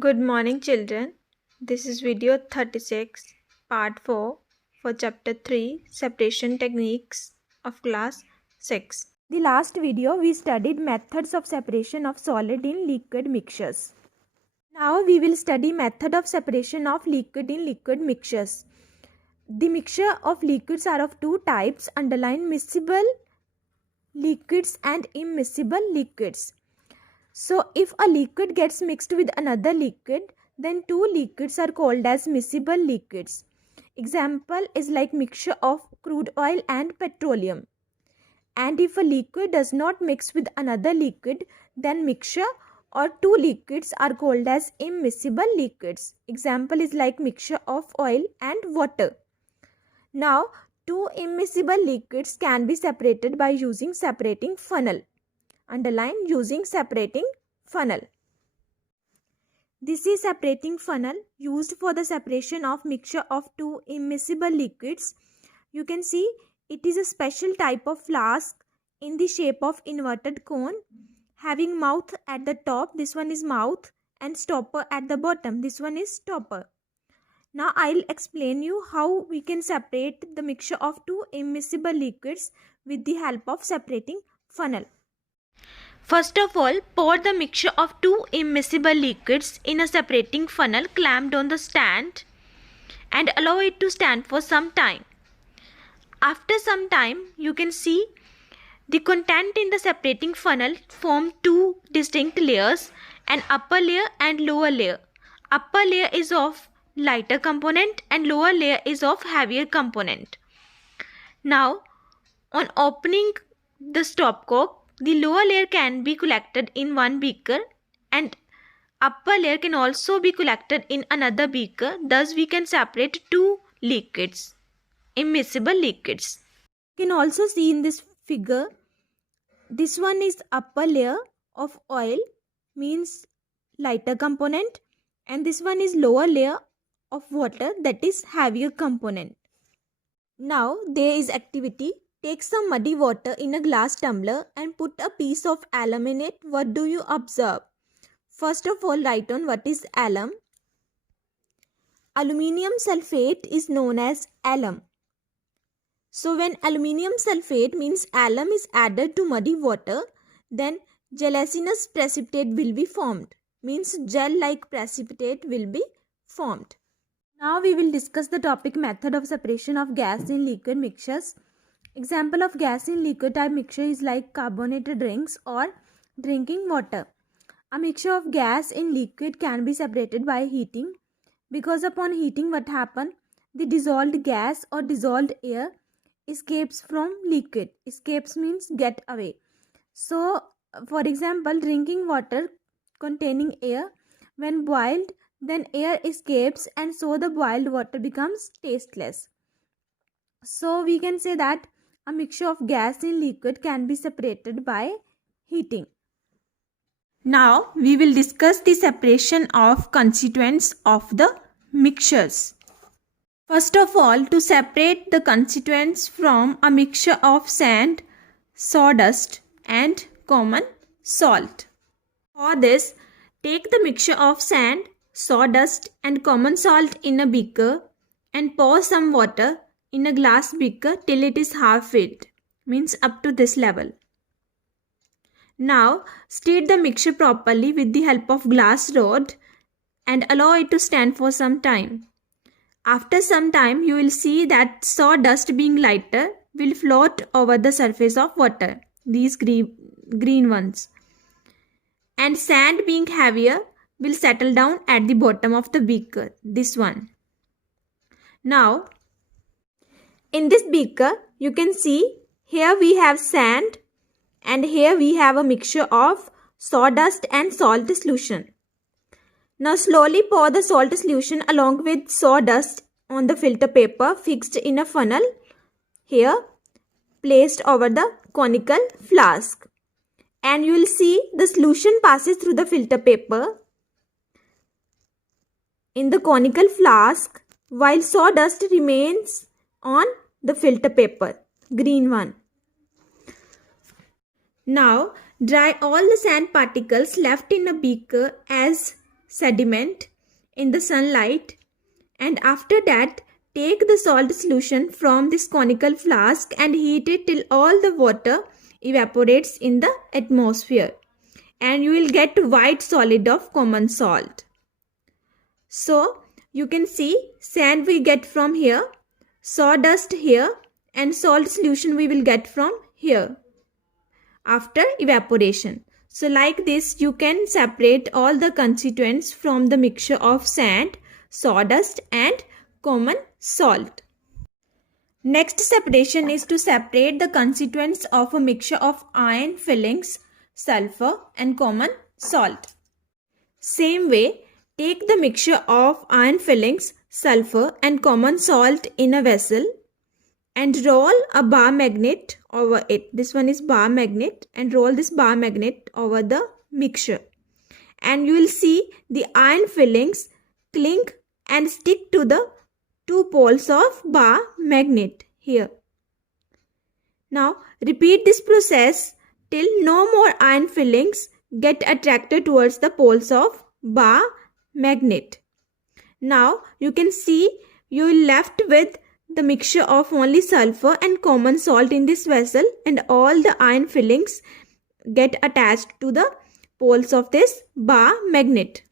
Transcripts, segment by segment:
Good morning, children. This is video 36, part 4 for chapter 3, Separation Techniques of class 6. The last video we studied methods of separation of solid in liquid mixtures. Now we will study method of separation of liquid in liquid mixtures. The mixture of liquids are of two types, underline miscible liquids and immiscible liquids. So if a liquid gets mixed with another liquid, then two liquids are called as miscible liquids. Example is like mixture of crude oil and petroleum. And if a liquid does not mix with another liquid, then mixture or two liquids are called as immiscible liquids. Example is like mixture of oil and water. Now, two immiscible liquids can be separated by using separating funnel. Underline using separating funnel. This is separating funnel used for the separation of mixture of two immiscible liquids. You can see it is a special type of flask in the shape of inverted cone having mouth at the top. This one is mouth and stopper at the bottom. This one is stopper. Now I'll explain you how we can separate the mixture of two immiscible liquids with the help of separating funnel. First of all, pour the mixture of two immiscible liquids in a separating funnel clamped on the stand and allow it to stand for some time. After some time, you can see the content in the separating funnel form two distinct layers, an upper layer and lower layer. Upper layer is of lighter component and lower layer is of heavier component. Now, on opening the stopcock, the lower layer can be collected in one beaker and upper layer can also be collected in another beaker. Thus, we can separate two liquids, immiscible liquids. You can also see in this figure, this one is upper layer of oil, means lighter component, and this one is lower layer of water, that is heavier component. Now there is activity. Take some muddy water in a glass tumbler and put a piece of alum in it. What do you observe? First of all, write on what is alum. Aluminium sulfate is known as alum. So when aluminium sulfate means alum is added to muddy water, then gelatinous precipitate will be formed. Means gel-like precipitate will be formed. Now we will discuss the topic method of separation of gas in liquid mixtures. Example of gas in liquid type mixture is like carbonated drinks or drinking water. A mixture of gas in liquid can be separated by heating, because upon heating what happens? The dissolved gas or dissolved air escapes from liquid. Escapes means get away. So for example, drinking water containing air, when boiled, then air escapes and so the boiled water becomes tasteless. So we can say that a mixture of gas in liquid can be separated by heating. Now we will discuss the separation of constituents of the mixtures. First of all, to separate the constituents from a mixture of sand, sawdust and common salt. For this, take the mixture of sand, sawdust and common salt in a beaker and pour some water in a glass beaker till it is half filled, means up to this level. Now stir the mixture properly with the help of glass rod and allow it to stand for some time. After some time, you will see that sawdust being lighter will float over the surface of water, these green ones, and sand being heavier will settle down at the bottom of the beaker, this one. Now, in this beaker, you can see here we have sand and here we have a mixture of sawdust and salt solution. Now slowly pour the salt solution along with sawdust on the filter paper fixed in a funnel here placed over the conical flask. And you will see the solution passes through the filter paper in the conical flask while sawdust remains on the filter paper, green one. Now dry all the sand particles left in a beaker as sediment in the sunlight, and after that take the salt solution from this conical flask and heat it till all the water evaporates in the atmosphere, and you will get white solid of common salt. So you can see sand we get from here, sawdust here, and salt solution we will get from here after evaporation. So like this you can separate all the constituents from the mixture of sand, sawdust and common salt. Next separation is to separate the constituents of a mixture of iron fillings, sulfur and common salt. Same way, take the mixture of iron fillings, sulfur and common salt in a vessel and roll a bar magnet over it. This one is bar magnet, and roll this bar magnet over the mixture. And you will see the iron fillings cling and stick to the two poles of bar magnet here. Now repeat this process till no more iron fillings get attracted towards the poles of bar magnet. Now you can see you are left with the mixture of only sulfur and common salt in this vessel, and all the iron fillings get attached to the poles of this bar magnet.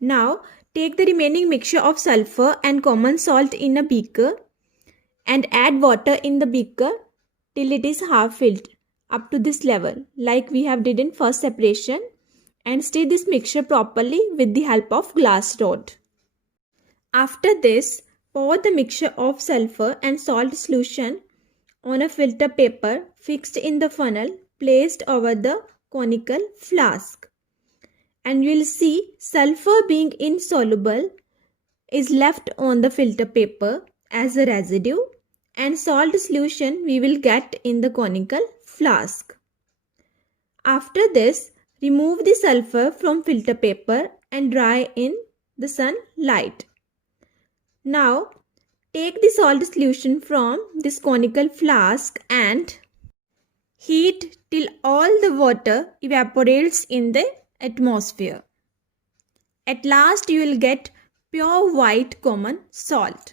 Now take the remaining mixture of sulfur and common salt in a beaker and add water in the beaker till it is half filled up to this level, like we have did in first separation, and stir this mixture properly with the help of glass rod. After this, pour the mixture of sulfur and salt solution on a filter paper fixed in the funnel placed over the conical flask, and you will see sulfur being insoluble is left on the filter paper as a residue, and salt solution we will get in the conical flask. After this, remove the sulfur from filter paper and dry in the sunlight. Now take the salt solution from this conical flask and heat till all the water evaporates in the atmosphere. At last you will get pure white common salt.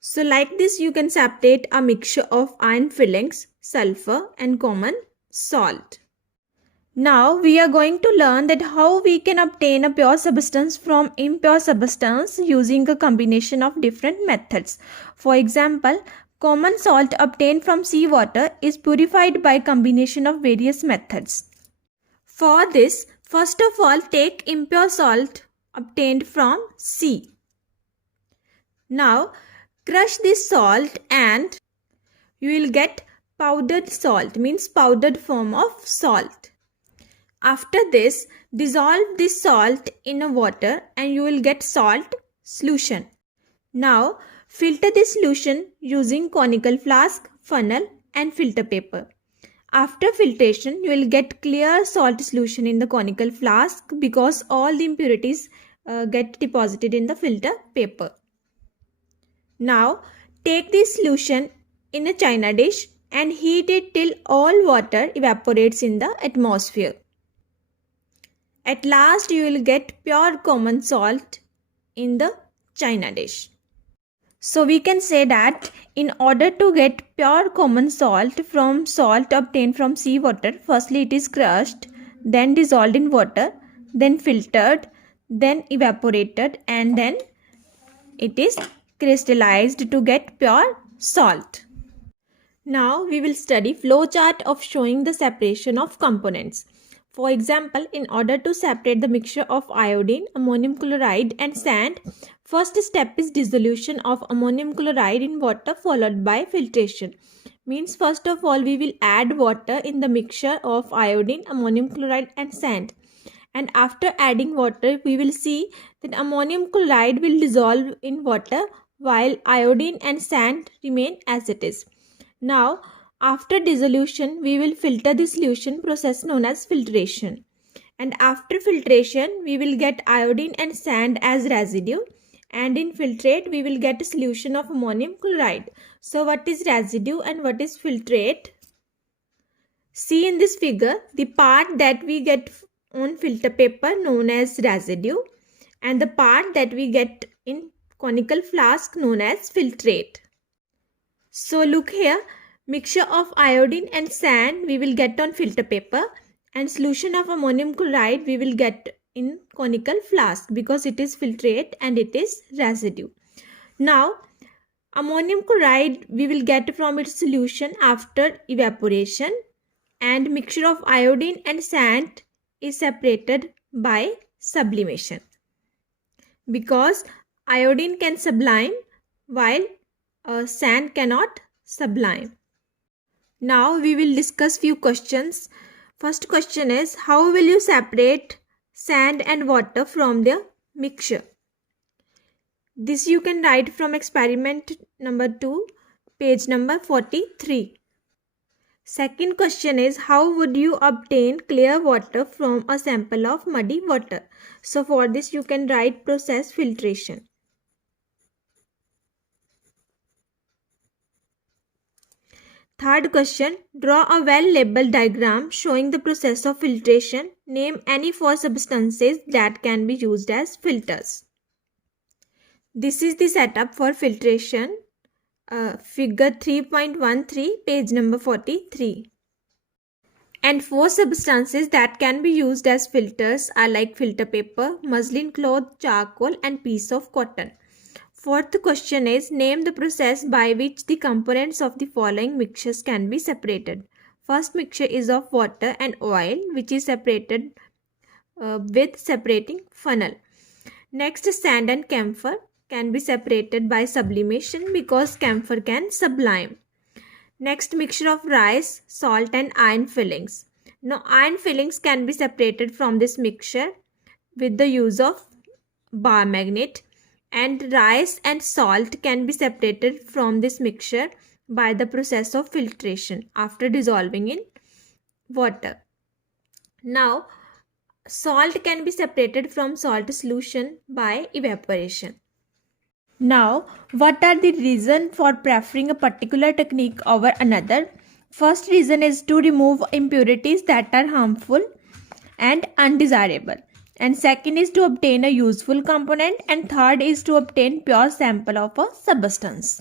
So like this you can separate a mixture of iron fillings, sulfur and common salt. Now we are going to learn that how we can obtain a pure substance from impure substance using a combination of different methods. For example, common salt obtained from seawater is purified by combination of various methods. For this, first of all take impure salt obtained from sea. Now crush this salt and you will get powdered salt, means powdered form of salt. After this, dissolve this salt in a water and you will get salt solution. Now filter this solution using conical flask, funnel and filter paper. After filtration, you will get clear salt solution in the conical flask because all the impurities get deposited in the filter paper. Now take this solution in a china dish and heat it till all water evaporates in the atmosphere. At last you will get pure common salt in the china dish. So we can say that in order to get pure common salt from salt obtained from seawater, firstly it is crushed, then dissolved in water, then filtered, then evaporated, and then it is crystallized to get pure salt. Now we will study flowchart of showing the separation of components. For example, in order to separate the mixture of iodine, ammonium chloride and sand, first step is dissolution of ammonium chloride in water followed by filtration. Means first of all we will add water in the mixture of iodine, ammonium chloride and sand. And after adding water we will see that ammonium chloride will dissolve in water while iodine and sand remain as it is. Now after dissolution, we will filter the solution, process known as filtration. And after filtration, we will get iodine and sand as residue. And in filtrate, we will get a solution of ammonium chloride. So what is residue and what is filtrate? See in this figure, the part that we get on filter paper known as residue, and the part that we get in conical flask known as filtrate. So look here, mixture of iodine and sand we will get on filter paper, and solution of ammonium chloride we will get in conical flask because it is filtrate and it is residue. Now ammonium chloride we will get from its solution after evaporation, and mixture of iodine and sand is separated by sublimation because iodine can sublime while sand cannot sublime. Now we will discuss few questions. First question is, how will you separate sand and water from their mixture? This you can write from experiment number 2, page number 43. Second question is, how would you obtain clear water from a sample of muddy water? So for this you can write process filtration. Third question, draw a well-labeled diagram showing the process of filtration. Name any 4 substances that can be used as filters. This is the setup for filtration. Figure 3.13, page number 43. And 4 substances that can be used as filters are like filter paper, muslin cloth, charcoal, and piece of cotton. Fourth question is, name the process by which the components of the following mixtures can be separated. First mixture is of water and oil, which is separated with separating funnel. Next, sand and camphor can be separated by sublimation because camphor can sublime. Next, mixture of rice, salt, and iron fillings. Now, iron fillings can be separated from this mixture with the use of bar magnet, and rice and salt can be separated from this mixture by the process of filtration after dissolving in water. Now, salt can be separated from salt solution by evaporation. Now, what are the reasons for preferring a particular technique over another? First reason is to remove impurities that are harmful and undesirable. And second is to obtain a useful component. And third is to obtain pure sample of a substance.